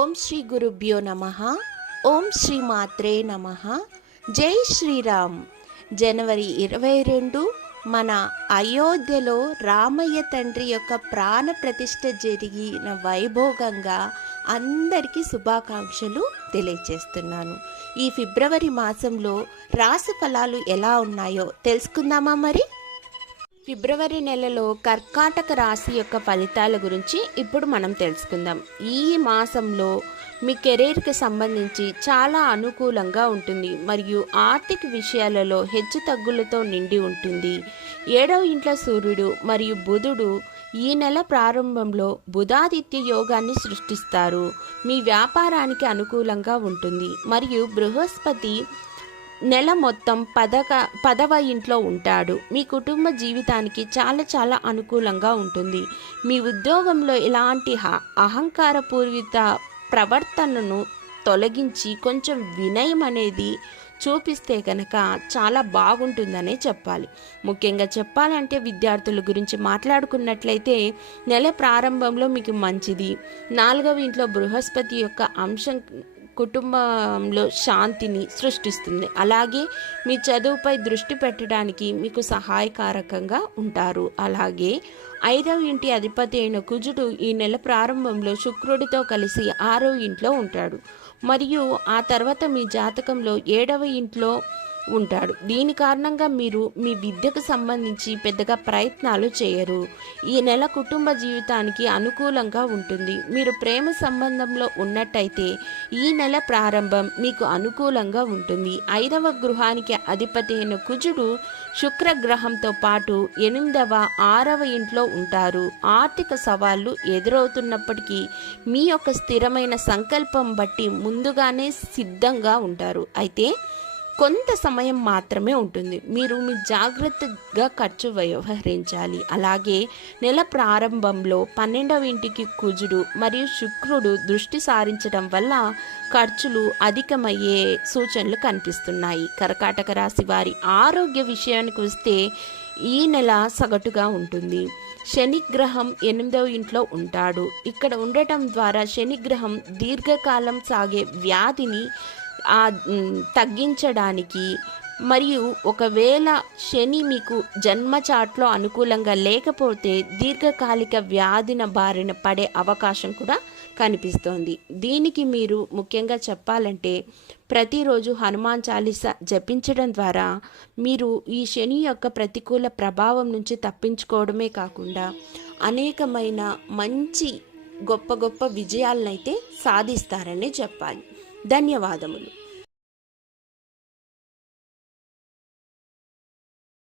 ఓం శ్రీ గురుభ్యో నమః. ఓం శ్రీ మాత్రే నమః. జై శ్రీరామ్. జనవరి 22 మన అయోధ్యలో రామయ్య తండ్రి యొక్క ప్రాణ ప్రతిష్ఠ జరిగిన వైభోగంగా అందరికీ శుభాకాంక్షలు తెలియజేస్తున్నాను. ఈ ఫిబ్రవరి మాసంలో రాశి ఫలాలు ఎలా ఉన్నాయో తెలుసుకుందామా మరి? ఫిబ్రవరి నెలలో కర్కాటక రాశి యొక్క ఫలితాల గురించి ఇప్పుడు మనం తెలుసుకుందాం. ఈ మాసంలో మీ కెరీర్కి సంబంధించి చాలా అనుకూలంగా ఉంటుంది మరియు ఆర్థిక విషయాలలో హెచ్చు తగ్గులతో నిండి ఉంటుంది. 7వ ఇంట్లో సూర్యుడు మరియు బుధుడు ఈ నెల ప్రారంభంలో బుధాదిత్య యోగాన్ని సృష్టిస్తారు. మీ వ్యాపారానికి అనుకూలంగా ఉంటుంది మరియు బృహస్పతి నెల మొత్తం 10వ ఇంట్లో ఉంటాడు. మీ కుటుంబ జీవితానికి చాలా అనుకూలంగా ఉంటుంది. మీ ఉద్యోగంలో ఇలాంటి అహంకారపూరిత ప్రవర్తనను తొలగించి కొంచెం వినయం అనేది చూపిస్తే కనుక చాలా బాగుంటుందనే చెప్పాలి. ముఖ్యంగా చెప్పాలంటే విద్యార్థుల గురించి మాట్లాడుకున్నట్లయితే నెల ప్రారంభంలో మీకు మంచిది. 4వ ఇంట్లో బృహస్పతి యొక్క అంశం కుటుంబంలో శాంతిని సృష్టిస్తుంది. అలాగే మీ చదువుపై దృష్టి పెట్టడానికి మీకు సహాయకారకంగా ఉంటారు. అలాగే 5వ ఇంటి అధిపతి అయిన కుజుడు ఈ నెల ప్రారంభంలో శుక్రుడితో కలిసి 6వ ఇంట్లో ఉంటాడు మరియు ఆ తర్వాత మీ జాతకంలో 7వ ఇంట్లో ఉంటాడు. దీని కారణంగా మీరు మీ విద్యకు సంబంధించి పెద్దగా ప్రయత్నాలు చేయరు. ఈ నెల కుటుంబ జీవితానికి అనుకూలంగా ఉంటుంది. మీరు ప్రేమ సంబంధంలో ఉన్నట్టయితే ఈ నెల ప్రారంభం మీకు అనుకూలంగా ఉంటుంది. 5వ గృహానికి అధిపతి అయిన కుజుడు శుక్రగ్రహంతో పాటు 8వ 6వ ఇంట్లో ఉంటారు. ఆర్థిక సవాళ్లు ఎదురవుతున్నప్పటికీ మీ యొక్క స్థిరమైన సంకల్పం బట్టి ముందుగానే సిద్ధంగా ఉంటారు. అయితే కొంత సమయం మాత్రమే ఉంటుంది. మీరు మీ జాగ్రత్తగా ఖర్చు వ్యవహరించాలి. అలాగే నెల ప్రారంభంలో 12వ ఇంటికి కుజుడు మరియు శుక్రుడు దృష్టి సారించడం వల్ల ఖర్చులు అధికమయ్యే సూచనలు కనిపిస్తున్నాయి. కర్కాటక రాశి వారి ఆరోగ్య విషయానికి వస్తే ఈ నెల సగటుగా ఉంటుంది. శనిగ్రహం 8వ ఇంట్లో ఉంటాడు. ఇక్కడ ఉండటం ద్వారా శనిగ్రహం దీర్ఘకాలం సాగే వ్యాధిని తగ్గించడానికి మరియు ఒకవేళ శని మీకు జన్మ చాట్లో అనుకూలంగా లేకపోతే దీర్ఘకాలిక వ్యాధిన బారిన పడే అవకాశం కూడా కనిపిస్తోంది. దీనికి మీరు ముఖ్యంగా చెప్పాలంటే ప్రతిరోజు హనుమాన్ చాలీసా జపించడం ద్వారా మీరు ఈ శని యొక్క ప్రతికూల ప్రభావం నుంచి తప్పించుకోవడమే కాకుండా అనేకమైన మంచి గొప్ప విజయాలనైతే సాధిస్తారని చెప్పాలి. ధన్యవాదములు.